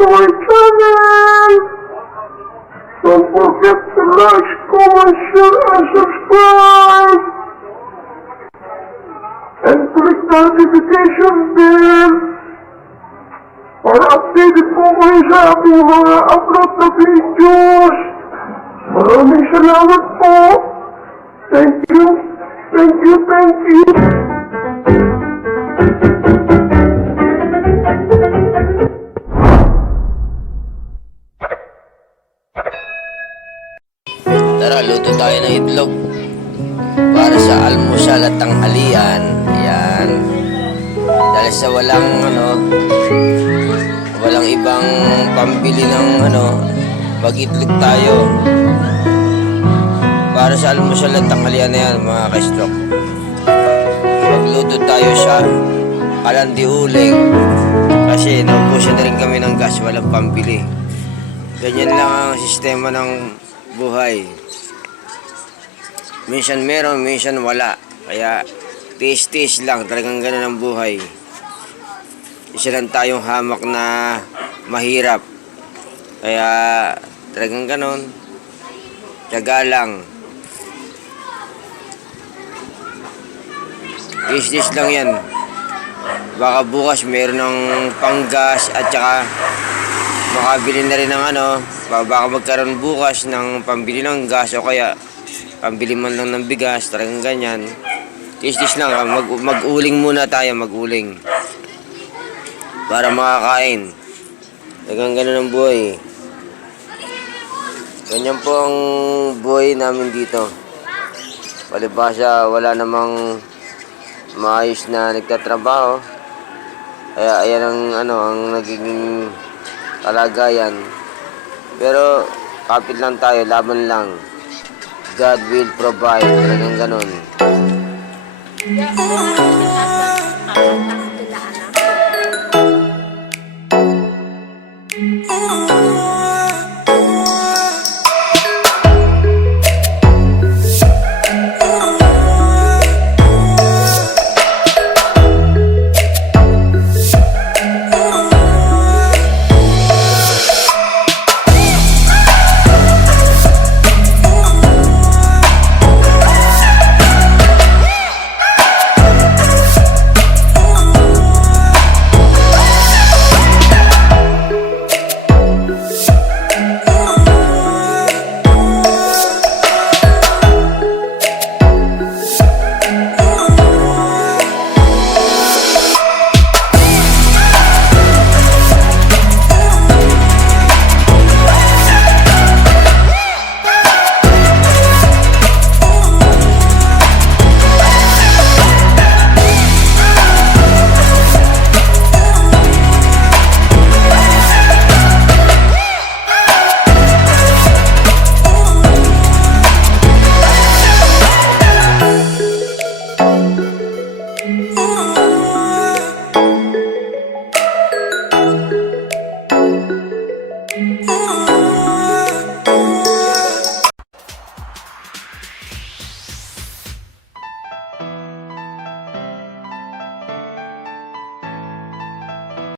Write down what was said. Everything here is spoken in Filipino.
to my channel. Don't forget to like, comment, share, and subscribe. And click the notification bell para updated po kayo sa ating mga upload na videos. Maraming salamat po. Thank you. Thank you, thank you. Tara, luto tayo ng itlog para sa almusal at tanghalian. Ayan. Dahil sa walang ibang pambili ng mag-itlog tayo. Para sa almusal at tanghalian na yan, mga ka-stroke. Magluto tayo sa kalandi uling. Kasi naubusan na rin kami ng gas, walang pambili. Ganyan lang ang sistema ng buhay. Minsan meron, minsan wala. Kaya tiis-tiis lang, talagang ganun ang buhay. Isa lang tayong hamak na mahirap. Kaya talagang ganun. Tiyaga lang. Tiis-tiis lang yan. Baka bukas meron ng panggas at saka makabili na rin ng baka magkaroon bukas ng pambili ng gas o kaya pambili man lang ng bigas, talagang ganyan. Tiis-tiis lang, mag-uling muna tayo, mag-uling. Para makakain. Talagang ganun ang buhay. Ganyan po ang buhay namin dito. Palibhasa, wala namang maayos na nagtatrabaho. Kaya ayan ang nagiging kalagayan. Pero kapit lang tayo, laban lang. God will provide. Talagang ganun. Yeah.